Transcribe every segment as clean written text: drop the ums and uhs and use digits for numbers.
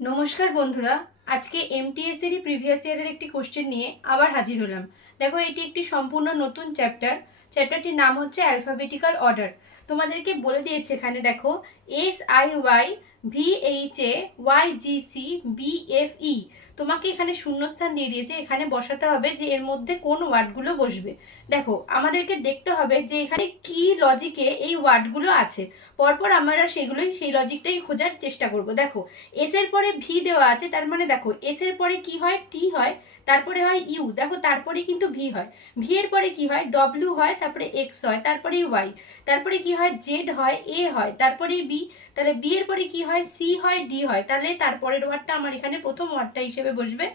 নমস্কার বন্ধুরা, আজকে এমটিএস এরই প্রিভিয়াস ইয়ারের একটি কোশ্চেন নিয়ে আবার হাজির হলাম। দেখো, এটি একটি সম্পূর্ণ নতুন চ্যাপ্টারটির নাম হচ্ছে অ্যালফাবেটিক্যাল অর্ডার। তোমাদেরকে বলে দিয়েছে এখানে, দেখো, SIY VHA YGC BFE। তোমাকে এখানে শূন্যস্থান দিয়ে দিয়েছে, এখানে বসাতে হবে যে এর মধ্যে কোন ওয়ার্ডগুলো বসবে। দেখো, আমাদেরকে দেখতে হবে যে এখানে কি লজিকে এই ওয়ার্ডগুলো আছে। পরপর আমরা সেই লজিকটাই খোঁজার চেষ্টা করব। দেখো, এস এর পরে ভি দেওয়া আছে, তার মানে দেখো এস এর পরে কি হয়, টি হয়, তারপরে হয় ইউ, দেখো তারপরে কিন্তু ভি হয়। ভি এর পরে কি হয়, ডব্লিউ হয়, তারপরে এক্স হয়, তারপরে ওয়াই, তারপরে কি হয়, জেড হয়, এ হয়, তারপরে বি। তাহলে বি এর পরে কি হয়, সি হয়, ডি হয়। তাহলে তারপরের ওয়ার্ডটা আমার এখানে প্রথম ওয়ার্ডটা হিসেবে বসবে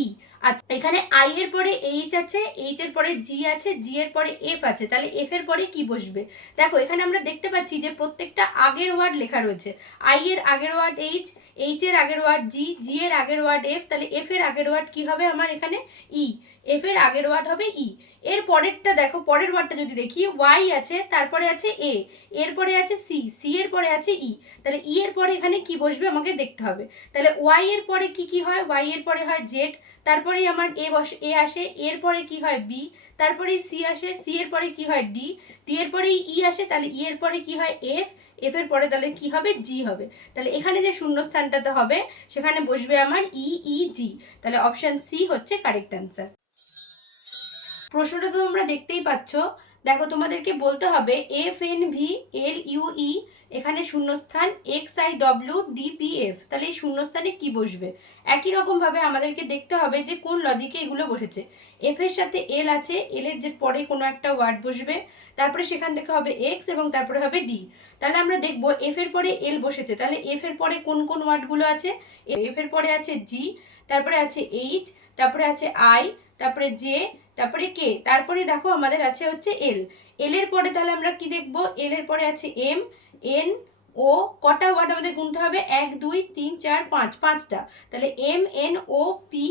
ই। আচ্ছা, এখানে আই এর পরে এইচ আছে, এইচ এর পরে জি আছে, জি এর পরে এফ আছে, তাহলে এফ এর পরে কি বসবে? দেখো, এখানে আমরা দেখতে পাচ্ছি যে প্রত্যেকটা আগের ওয়ার্ড লেখা রয়েছে। আই এর আগের ওয়ার্ড এইচ, এইচ এর আগের ওয়ার্ড জি, জি এর আগের ওয়ার্ড এফ, তাহলে এফ এর আগের ওয়ার্ড কি হবে আমার এখানে, ই। এফ এর আগের ওয়ার্ড হবে ই। এর পরেরটা দেখো, পরের ওয়ার্ডটা যদি দেখি, ওয়াই আছে, তারপরে আছে এ, এরপরে আছে সি, সি এর পরে আছে ই। তাহলে ই এর পরে এখানে কি বসবে আমাকে দেখতে হবে। তাহলে ওয়াই এর পরে কি কি হয়, ওয়াই এর পরে হয় জেড, তারপরেই আমার এ আসে, এর পরে কি হয় বি, তারপরেই সি আসে, সি এর পরে কি হয় ডি, ডি এর পরেই ই আসে, তাহলে ই এর পরে কি হয় এফ, এফ এর পরে তাহলে কি হবে, জি হবে। তাহলে এখানে যে শূন্যস্থানটাতে হবে সেখানে বসবে আমার ই জি। তাহলে অপশন সি হচ্ছে কারেক্ট অ্যান্সার। প্রশ্নটা তো তোমরা দেখতেই পাচ্ছ। দেখো, তোমাদেরকে বলতে হবে FNVLUE, এখানে শূন্যস্থান XIWDPF, তাহলে এই শূন্যস্থানে কি বসবে? একই রকম ভাবে আমাদেরকে দেখতে হবে যে কোন লজিকে এগুলো বসেছে। এফ এর সাথে এল আছে, এল এর যে পরে কোনো একটা ওয়ার্ড বসবে, তারপরে সেখান থেকে হবে এক্স এবং তারপরে হবে ডি। তাহলে আমরা দেখব এফ এর পরে এল বসেছে, তাহলে এফ এর পরে কোন কোন ওয়ার্ডগুলো আছে? এফ এর পরে আছে জি, তারপরে আছে এইচ, তারপরে আছে আই, তারপরে জে, তারপরে কে, তারপরে দেখো আমাদের আছে হচ্ছে এল। এল এর পরে তাহলে আমরা কি দেখব, এল এর পরে আছে এম, এন, ও। কটা ওয়ার্ড আমাদের গুনতে হবে, 1 2 3 4 5, পাঁচটা। তাহলে M N O P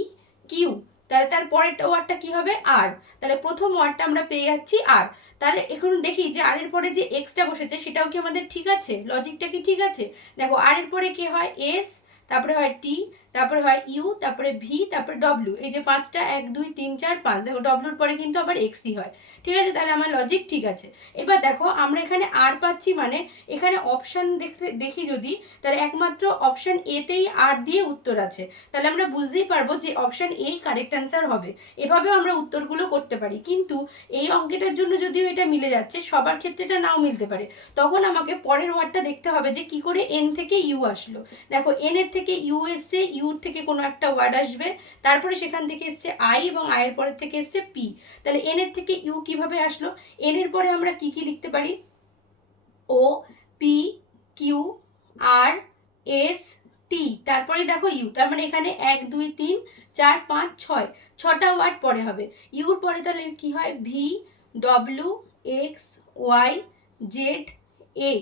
Q. তাহলে তার পরেরটা ওয়ার্ডটা কি হবে, আর। তাহলে প্রথম ওয়ার্ডটা আমরা পেয়ে যাচ্ছি আর। তাহলে এখন দেখি যে আর এর পরে যে এক্সটা বসেছে সেটাও কি আমাদের ঠিক আছে, লজিকটা কি ঠিক আছে? দেখো, আর এর পরে কি হয়, এস, তারপরে হয় টি, তারপরে হয় ইউ, তারপরে ভি, তারপরে ডব্লিউ। এই যে পাঁচটা, 1 2 3 4 5, দেখো ডব্লিউর পরে কিন্তু আবার এক্সই হয়। ঠিক আছে, তাহলে আমার লজিক ঠিক আছে। এবার দেখো, আমরা এখানে আর পাচ্ছি, মানে এখানে অপশন দেখি যদি, তাহলে একমাত্র অপশন এতেই আর দিয়ে উত্তর আছে। তাহলে আমরা বুঝতেই পারবো যে অপশন এই কারেক্ট অ্যান্সার হবে। এভাবেও আমরা উত্তরগুলো করতে পারি, কিন্তু এই অঙ্কটার জন্য যদিও এটা মিলে যাচ্ছে, সবার ক্ষেত্রে এটা নাও মিলতে পারে। তখন আমাকে পরের ওয়ার্ডটা দেখতে হবে যে কি করে এন থেকে ইউ আসলো। দেখো, এন এর থেকে ইউ এসছে, ইউ থেকে কোনো একটা ওয়ার্ড আসবে, তারপরে সেখান থেকে এসছে আই এবং আই এর পরের থেকে এসছে পি। তাহলে এন এর থেকে ইউ কিভাবে আসলো? এন এর পরে আমরা কি কি লিখতে পারি, ও, পি, কিউ, আর, এস, টি, তারপরে দেখো ইউ। তার মানে এখানে 1 2 3 4 5 6, ছটা ওয়ার্ড পরে হবে। ইউর পরে তাহলে কি হয়, V, W, X, Y, Z, A.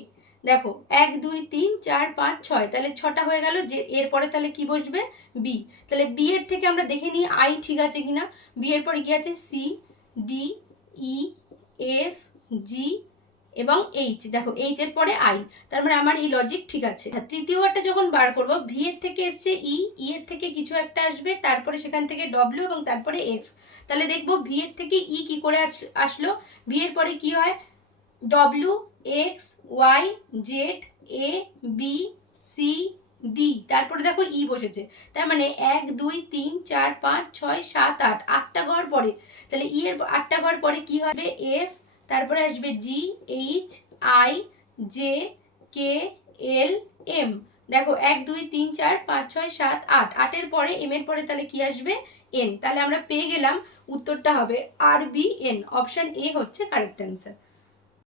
দেখো, 1 2 3 4 5 6, তাহলে ছটা হয়ে গেল। যে এরপরে তাহলে কি বসবে, বি। তাহলে বি এর থেকে আমরা দেখে নিই আই ঠিক আছে কিনা। বি এর পরে কি আছে, সি, ডি, ই, এফ, জি এবং এইচ। দেখো, এইচ এর পরে আই, তার মানে আমার এই লজিক ঠিক আছে। তৃতীয় ওয়ার্ডটা যখন বার করব, ভি এর থেকে এসছে ই, ই এর থেকে কিছু একটা আসবে, তারপরে সেখান থেকে ডব্লিউ এবং তারপরে এফ। তাহলে দেখবো ভি এর থেকে ই কি করে আসলো। ভি এর পরে কি হয়, ডব্লিউ, এক্স, ওয়াই, জেড, এ, বি, সি, ডি, তারপরে দেখো ই বসেছে। তার মানে 1 2 3 4 5 6 7 8, আটটা ঘর পরে। তাহলে ই এর আটটা ঘর পরে কি হবে, এফ, তারপরে আসবে G, H, I, J, K, L, M. দেখো, 1 2 3 4 5 6 7 8, আটের পরে এম এর পরে তাহলে কি আসবে, এন। তাহলে আমরা পেয়ে গেলাম উত্তরটা হবে আর বি এন। অপশন এ হচ্ছে কারেক্ট অ্যান্সার।